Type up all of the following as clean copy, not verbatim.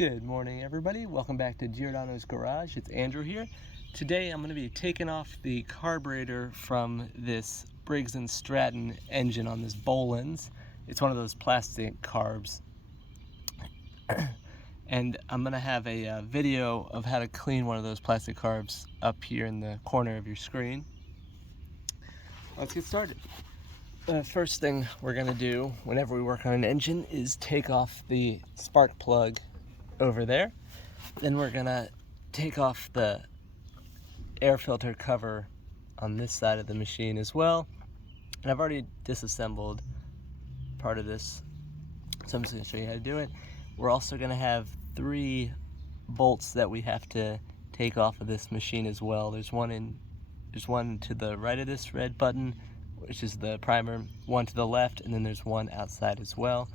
Good morning, everybody. Welcome back to Giordano's Garage. It's Andrew here. Today I'm going to be taking off the carburetor from this Briggs Stratton engine on this Bolens. It's one of those plastic carbs. And I'm going to have a video of how to clean one of those plastic carbs up here in the corner of your screen. Let's get started. The first thing we're going to do whenever we work on an engine is take off the spark plug over there. Then we're going to take off the air filter cover on this side of the machine as well. And I've already disassembled part of this, so I'm just going to show you how to do it. We're also going to have 3 bolts that we have to take off of this machine as well. There's one to the right of this red button, which is the primer, one to the left, and then there's one outside as well.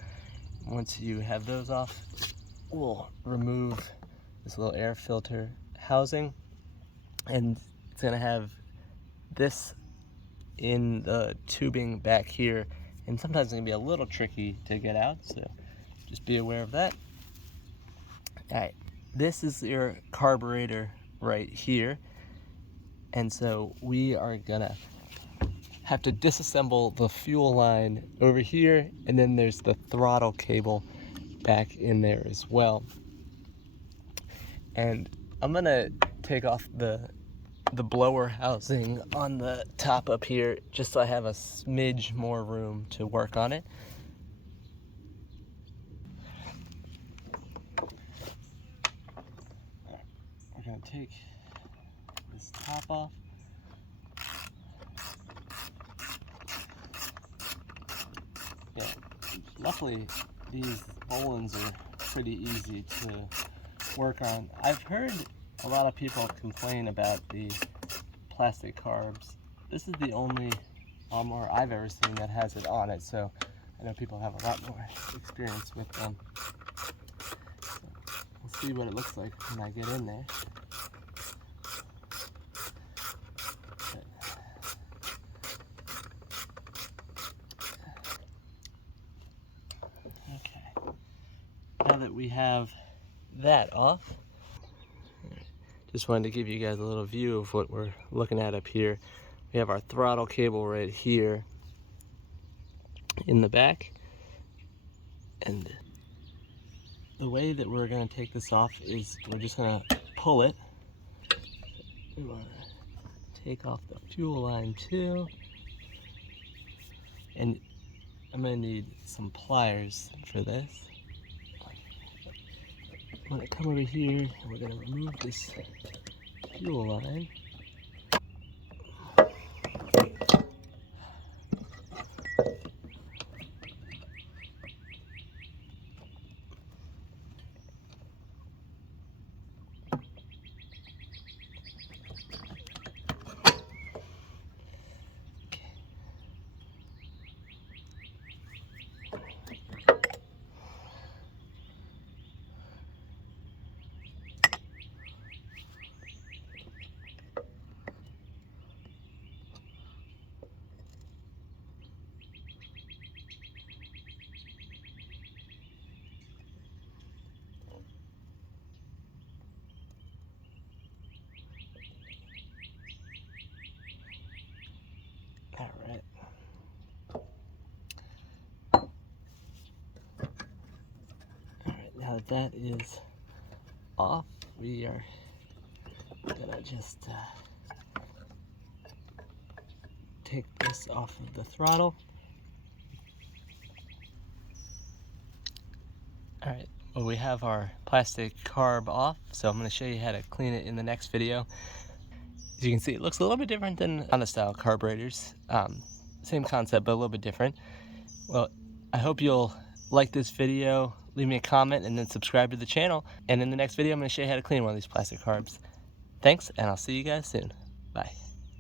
Once you have those off, we'll remove this little air filter housing, and it's going to have this in the tubing back here, and sometimes it's going to be a little tricky to get out, so just be aware of that. Alright, this is your carburetor right here, and so we are going to have to disassemble the fuel line over here, and then there's the throttle cable back in there as well. And I'm gonna take off the blower housing on the top up here just so I have a smidge more room to work on it. We're gonna take this top off. Yeah, luckily these Bolens are pretty easy to work on. I've heard a lot of people complain about the plastic carbs. This is the only lawnmower I've ever seen that has it on it, so I know people have a lot more experience with them. So we'll see what it looks like when I get in there. Now that we have that off, just wanted to give you guys a little view of what we're looking at up here. We have our throttle cable right here in the back, and the way that we're going to take this off is we're just going to pull it. We want to take off the fuel line too, and I'm going to need some pliers for this. I'm going to come over here and we're going to remove this fuel line. Alright. Alright, now that is off, we are gonna just take this off of the throttle. Alright, well, we have our plastic carb off, so I'm going to show you how to clean it in the next video. As you can see, it looks a little bit different than Honda style carburetors. Same concept, but a little bit different. Well, I hope you'll like this video, leave me a comment, and then subscribe to the channel. And in the next video, I'm going to show you how to clean one of these plastic carbs. Thanks, and I'll see you guys soon. Bye.